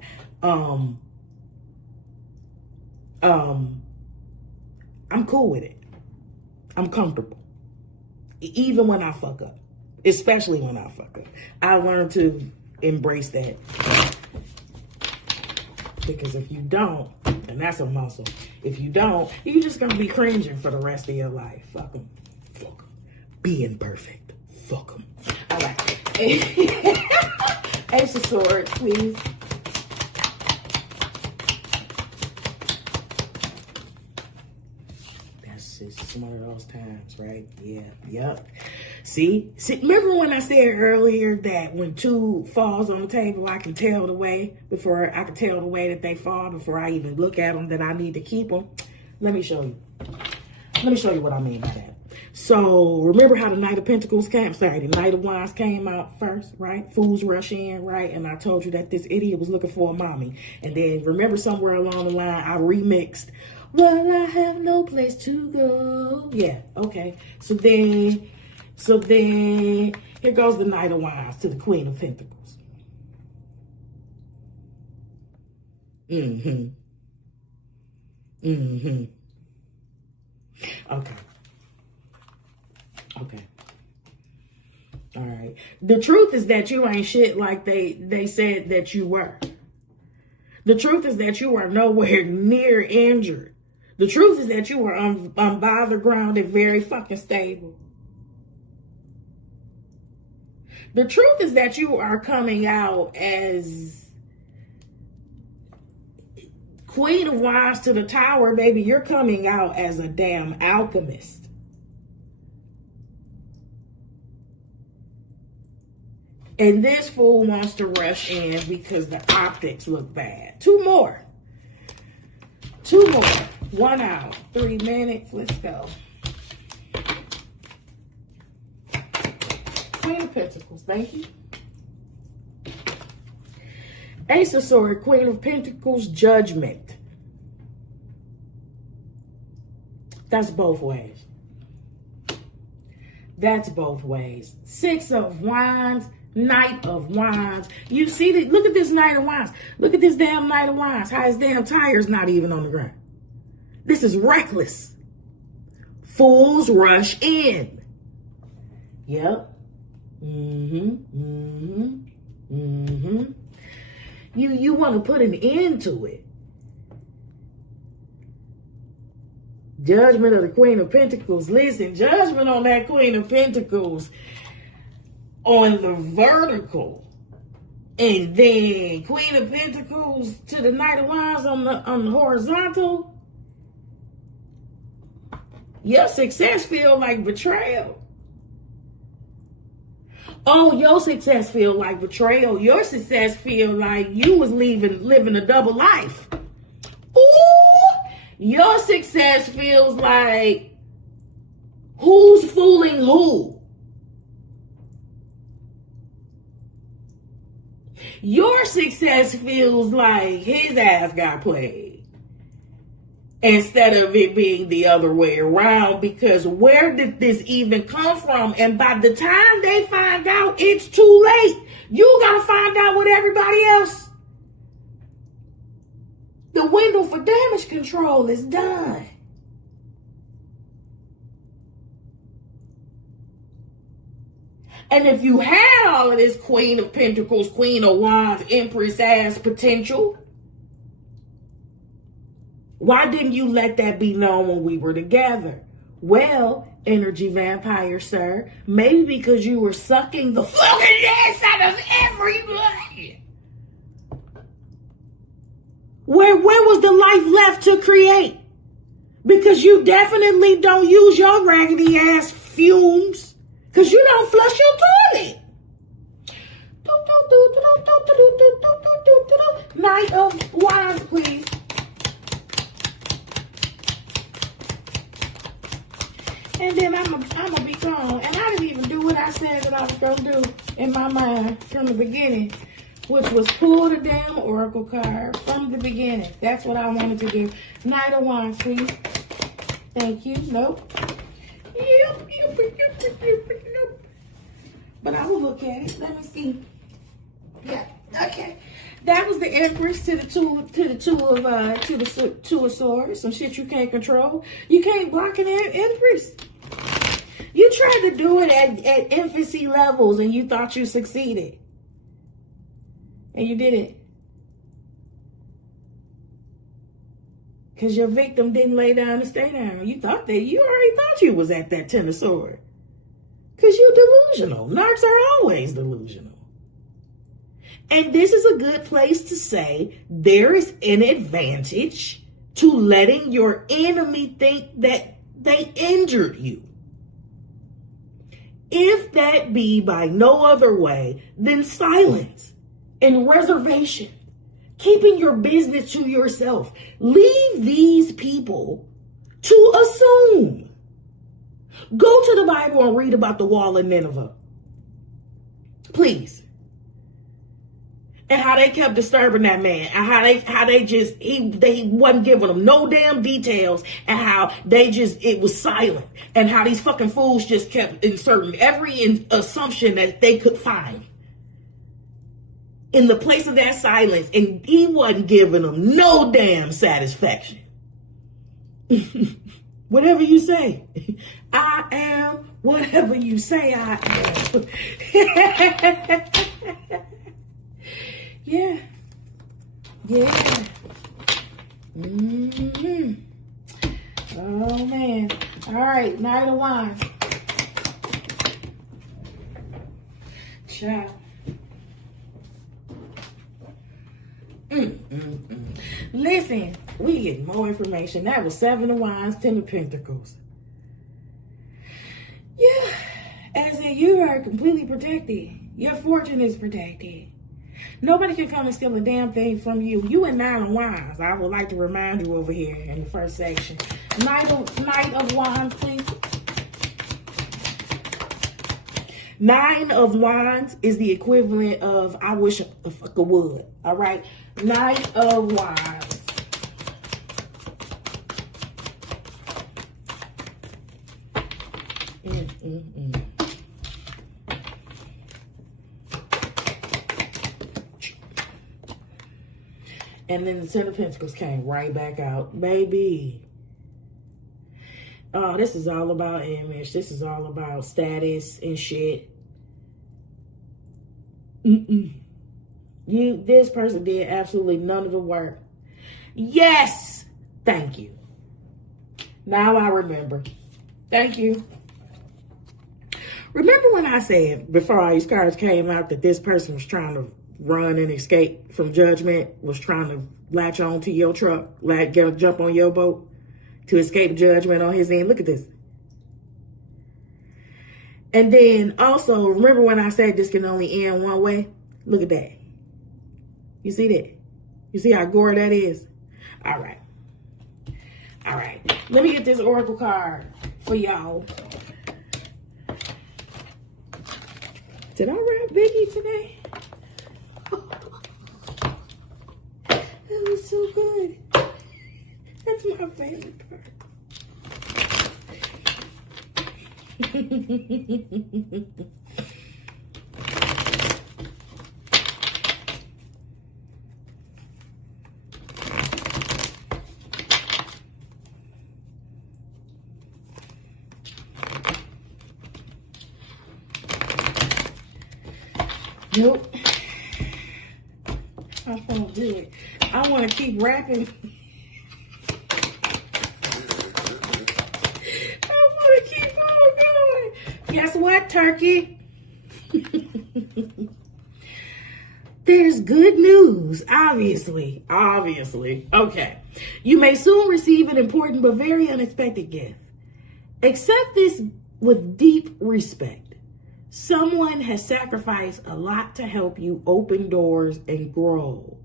I'm cool with it. I'm comfortable. Even when I fuck up. Especially when I fuck up. I learned to embrace that. Because if you don't, and that's a muscle, if you don't, you're just going to be cringing for the rest of your life. Fuck them. Fuck them. Being perfect. Fuck them. All right. Ace of Swords, please. It's one of those times, right? Yeah, yep. See, remember when I said earlier that when two falls on the table, I can tell the way that they fall before I even look at them, that I need to keep them. Let me show you. Let me show you what I mean by that. So remember how the Knight of Pentacles the Knight of Wands came out first, right? Fools rush in, right? And I told you that this idiot was looking for a mommy. And then remember somewhere along the line, I remixed, well, I have no place to go. Yeah, okay. So then here goes the Knight of Wands to the Queen of Pentacles. Okay. All right. The truth is that you ain't shit like they said that you were. The truth is that you are nowhere near injured. The truth is that you are unbothered, grounded, very fucking stable. The truth is that you are coming out as Queen of Wands to the Tower, baby. You're coming out as a damn alchemist. And this fool wants to rush in because the optics look bad. Two more. 1 hour, 3 minutes. Let's go. Queen of Pentacles. Thank you. Ace of Swords, Queen of Pentacles, Judgment. That's both ways. That's both ways. 6 of Wands, Knight of Wands. You see that? Look at this Knight of Wands. Look at this damn Knight of Wands. How his damn tire's not even on the ground. This is reckless. Fools rush in. Yep. You want to put an end to it. Judgment of the Queen of Pentacles. Listen, judgment on that Queen of Pentacles on the vertical. And then Queen of Pentacles to the Knight of Wands on the horizontal. Your success feel like betrayal. Oh, your success feel like betrayal. Your success feel like you was living a double life. Ooh, your success feels like who's fooling who. Your success feels like his ass got played. Instead of it being the other way around, because where did this even come from? And by the time they find out, it's too late. You gotta find out with everybody else. The window for damage control is done. And if you had all of this Queen of Pentacles, Queen of Wands, Empress ass potential, why didn't you let that be known when we were together? Well, energy vampire, sir, maybe because you were sucking the fucking ass out of everybody. Where was the life left to create? Because you definitely don't use your raggedy ass fumes. Because you don't flush your toilet. Knight of Wands, please. And then I'm gonna be gone. And I didn't even do what I said that I was gonna do in my mind from the beginning, which was pull the damn oracle card from the beginning. That's what I wanted to do. Knight of Wands, please. Thank you. Nope. Yep. But I will look at it. Let me see. Yeah. Okay. That was the Empress to the two of Swords. Some shit you can't control. You can't block an Empress. You tried to do it at infancy levels and you thought you succeeded. And you didn't. Because your victim didn't lay down and stay down. You already thought you was at that 10 of Swords. Because you're delusional. Narcs are always delusional. And this is a good place to say there is an advantage to letting your enemy think that they injured you. If that be by no other way than silence and reservation, keeping your business to yourself. Leave these people to assume. Go to the Bible and read about the wall of Nineveh. Please. And how they kept disturbing that man. And how they wasn't giving them no damn details. And how it was silent. And how these fucking fools just kept inserting every assumption that they could find in the place of that silence. And he wasn't giving them no damn satisfaction. Whatever you say. I am whatever you say I am. Yeah. Oh, man. All right. Knight of Wands. Child. Listen, we get more information. That was 7 of Wands, 10 of Pentacles. Yeah. As in, you are completely protected. Your fortune is protected. Nobody can come and steal a damn thing from you. You and Nine of Wands. I would like to remind you over here in the first section. Knight of Wands, please. Nine of Wands is the equivalent of I wish a fucker would. All right. Knight of Wands. And then the Ten of Pentacles came right back out. Baby. Oh, this is all about image. This is all about status and shit. This person did absolutely none of the work. Yes. Thank you. Now I remember. Thank you. Remember when I said before all these cards came out that this person was trying to run and escape from judgment, was trying to latch on to your truck, jump on your boat to escape judgment on his end? Look at this. And then also, remember when I said this can only end one way? Look at that. You see that? You see how gore that is? All right. All right. Let me get this oracle card for y'all. Did I wrap Biggie today? That was so good. That's my favorite part. Nope. I won't do it. I want to keep rapping. I want to keep on going. Guess what, turkey? There's good news, obviously. Obviously. Okay. You may soon receive an important but very unexpected gift. Accept this with deep respect. Someone has sacrificed a lot to help you open doors and grow.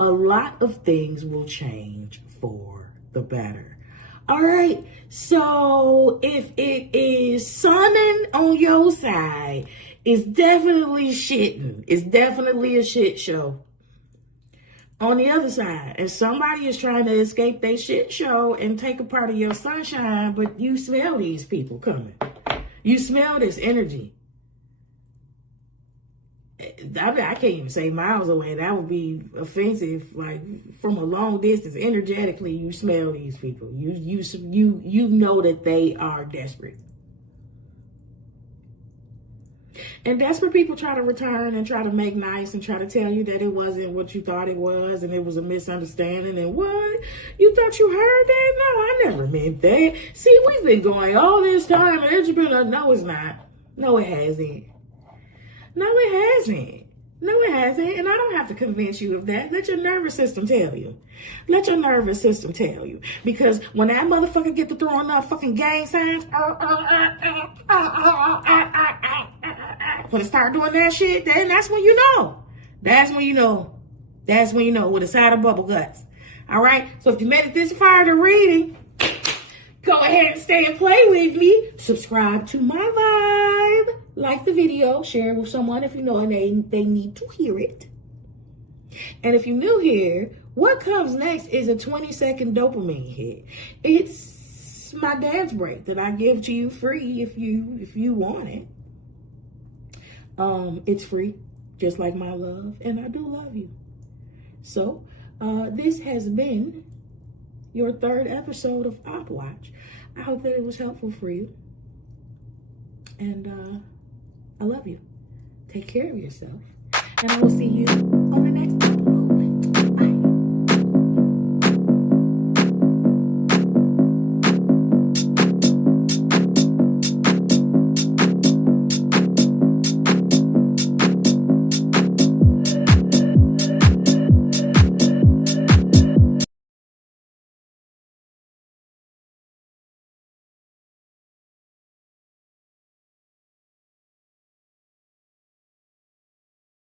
A lot of things will change for the better. All right. So if it is sunning on your side, it's definitely shitting. It's definitely a shit show. On the other side, and somebody is trying to escape their shit show and take a part of your sunshine, but you smell these people coming. You smell this energy. I can't even say miles away. That would be offensive. Like from a long distance, energetically, you smell these people. You know that they are desperate. And desperate people try to return and try to make nice and try to tell you that it wasn't what you thought it was and it was a misunderstanding. And what? You thought you heard that? No, I never meant that. See, we've been going all this time and it's been like, no, it's not. No, it hasn't. No, it hasn't. No, it hasn't. And I don't have to convince you of that. Let your nervous system tell you. Let your nervous system tell you. Because when that motherfucker get to throwing up fucking gang signs, when it start doing that shit, then that's when you know. That's when you know. That's when you know with a side of bubble guts. All right? So if you made it this far to reading, go ahead and stay and play with me. Subscribe to my vibe. Like the video, share it with someone if you know and they need to hear it. And if you're new here, what comes next is a 20-second dopamine hit. It's my dance break that I give to you free if you want it. It's free, just like my love, and I do love you. So, this has been your third episode of Op Watch. I hope that it was helpful for you. And I love you. Take care of yourself. And I will see you